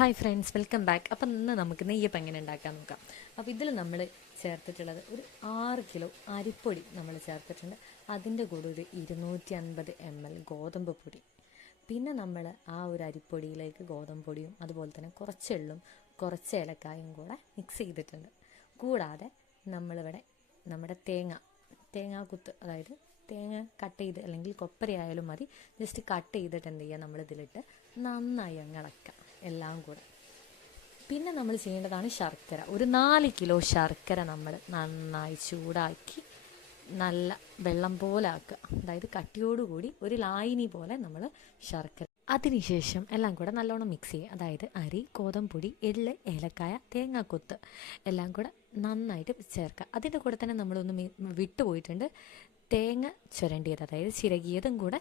Hi friends, welcome back. അപ്പം ഇന്ന് നമുക്ക് നെയ്യപ്പം എങ്ങനെ ഉണ്ടാക്കാൻ നോക്കാം. അപ്പോൾ ഇതിൽ നമ്മൾ ചേർത്തിട്ടുള്ളത് ഒരു 6 കിലോ അരിപ്പൊടി നമ്മൾ ചേർത്തിട്ടുണ്ട്. അതിൻ്റെ കൂടെ ഒരു 250 ml ഗോതമ്പ് പൊടി. പിന്നെ നമ്മൾ ആ ഒരു അരിപ്പൊടിയിലേക്ക് ഗോതമ്പ് പൊടിയും അതുപോലെ തന്നെ കുറച്ച് എള്ളും കുറച്ച് ഏലക്കായും കൂടെ മിക്സ് ചെയ്തിട്ടുണ്ട്. കൂടാതെ നമ്മളിവിടെ നമ്മുടെ തേങ്ങാക്കുത്ത്, അതായത് തേങ്ങ കട്ട് ചെയ്ത് അല്ലെങ്കിൽ കൊപ്പര ആയാലും മതി, ജസ്റ്റ് കട്ട് ചെയ്തിട്ട് എന്ത് ചെയ്യുക, നമ്മളിതിലിട്ട് നന്നായി അങ്ങ് ഇളക്കാം എല്ലാം കൂടെ. പിന്നെ നമ്മൾ ചെയ്യേണ്ടതാണ് ശർക്കര. ഒരു 4 കിലോ ശർക്കര നമ്മൾ നന്നായി ചൂടാക്കി നല്ല വെള്ളം പോലെ ആക്കുക, അതായത് കട്ടിയോടുകൂടി ഒരു ലായനി പോലെ നമ്മൾ ശർക്കര. അതിനുശേഷം എല്ലാം കൂടെ നല്ലോണം മിക്സ് ചെയ്യുക, അതായത് അരി, ഗോതമ്പൊടി, എള്ള്, ഏലക്കായ, തേങ്ങാക്കൊത്ത് എല്ലാം കൂടെ നന്നായിട്ട് ചേർക്കുക. അതിൻ്റെ കൂടെ തന്നെ നമ്മളൊന്ന് വിട്ടുപോയിട്ടുണ്ട് തേങ്ങ ചുരണ്ടിയത്, അതായത് ചിരകിയതും കൂടെ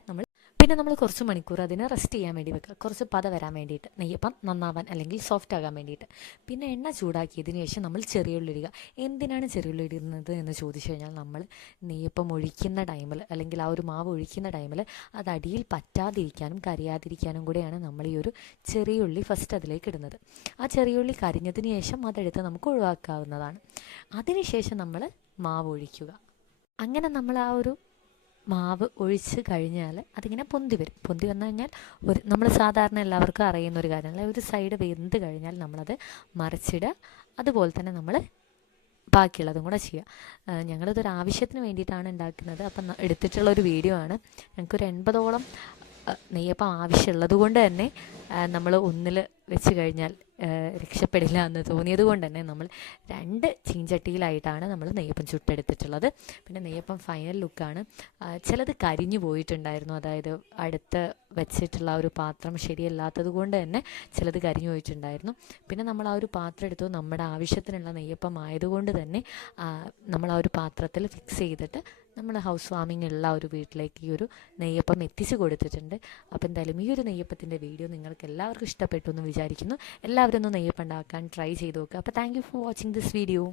പിന്നെ നമ്മൾ കുറച്ച് മണിക്കൂർ അതിനെ റെസ്റ്റ് ചെയ്യാൻ വേണ്ടി വെക്കുക, കുറച്ച് പത വരാൻ വേണ്ടിയിട്ട്, നെയ്യപ്പം നന്നാവാൻ അല്ലെങ്കിൽ സോഫ്റ്റ് ആകാൻ വേണ്ടിയിട്ട്. പിന്നെ എണ്ണ ചൂടാക്കിയതിന് ശേഷം നമ്മൾ ചെറിയുള്ളി ഇടുക. എന്തിനാണ് ചെറിയുള്ളി ഇടുന്നത് എന്ന് ചോദിച്ചു കഴിഞ്ഞാൽ, നമ്മൾ നെയ്യപ്പം ഒഴിക്കുന്ന ടൈമിൽ അല്ലെങ്കിൽ ആ ഒരു മാവ് ഒഴിക്കുന്ന ടൈമിൽ അത് അടിയിൽ പറ്റാതിരിക്കാനും കരിയാതിരിക്കാനും കൂടെയാണ് നമ്മൾ ഈ ഒരു ചെറിയുള്ളി ഫസ്റ്റ് അതിലേക്ക് ഇടുന്നത്. ആ ചെറിയുള്ളി കരിഞ്ഞതിന് ശേഷം അതെടുത്ത് നമുക്ക് ഒഴിവാക്കാവുന്നതാണ്. അതിനുശേഷം നമ്മൾ മാവ് ഒഴിക്കുക. അങ്ങനെ നമ്മൾ ആ ഒരു മാവ് ഒഴിച്ച് കഴിഞ്ഞാൽ അതിങ്ങനെ പൊന്തി വരും. പൊന്തി വന്നു കഴിഞ്ഞാൽ നമ്മൾ സാധാരണ എല്ലാവർക്കും അറിയുന്ന ഒരു കാര്യമല്ല, ഒരു സൈഡ് വെന്ത് കഴിഞ്ഞാൽ നമ്മളത് മറിച്ചിടുക. അതുപോലെ തന്നെ നമ്മൾ ബാക്കിയുള്ളതും കൂടെ ചെയ്യുക. ഞങ്ങളിതൊരു ആവശ്യത്തിന് വേണ്ടിയിട്ടാണ് ഉണ്ടാക്കുന്നത്. അപ്പം എടുത്തിട്ടുള്ള ഒരു വീഡിയോ ആണ്. ഞങ്ങൾക്കൊരു 80ഓളം നെയ്യപ്പം ആവശ്യമുള്ളത് കൊണ്ട് തന്നെ നമ്മൾ ഒന്നിൽ വെച്ച് കഴിഞ്ഞാൽ രക്ഷപ്പെടില്ല എന്ന് തോന്നിയത് കൊണ്ട് തന്നെ നമ്മൾ 2 ചീഞ്ചട്ടിയിലായിട്ടാണ് നമ്മൾ നെയ്യപ്പം ചുട്ടെടുത്തിട്ടുള്ളത്. പിന്നെ നെയ്യപ്പം ഫൈനൽ ലുക്കാണ്. ചിലത് കരിഞ്ഞു പോയിട്ടുണ്ടായിരുന്നു, അതായത് അടുത്ത് വെച്ചിട്ടുള്ള ഒരു പാത്രം ശരിയല്ലാത്തത് കൊണ്ട് തന്നെ ചിലത് കരിഞ്ഞു പോയിട്ടുണ്ടായിരുന്നു. പിന്നെ നമ്മൾ ആ ഒരു പാത്രം എടുത്തു, നമ്മുടെ ആവശ്യത്തിനുള്ള നെയ്യപ്പം ആയതുകൊണ്ട് തന്നെ നമ്മൾ ആ ഒരു പാത്രത്തിൽ ഫിക്സ് ചെയ്തിട്ട് നമ്മൾ ഹൗസ് വാമിംഗ് ഉള്ള ഒരു വീട്ടിലേക്ക് ഈ ഒരു നെയ്യപ്പം എത്തിച്ചു കൊടുത്തിട്ടുണ്ട്. അപ്പോൾ എന്തായാലും ഈ ഒരു നെയ്യപ്പത്തിൻ്റെ വീഡിയോ നിങ്ങൾക്ക് എല്ലാവർക്കും ഇഷ്ടപ്പെട്ടു എന്ന് വിചാരിക്കുന്നു. എല്ലാവരും ഒന്ന് നെയ്യപ്പം ഉണ്ടാക്കാൻ ട്രൈ ചെയ്ത് നോക്കുക. അപ്പോൾ thank you for watching this video.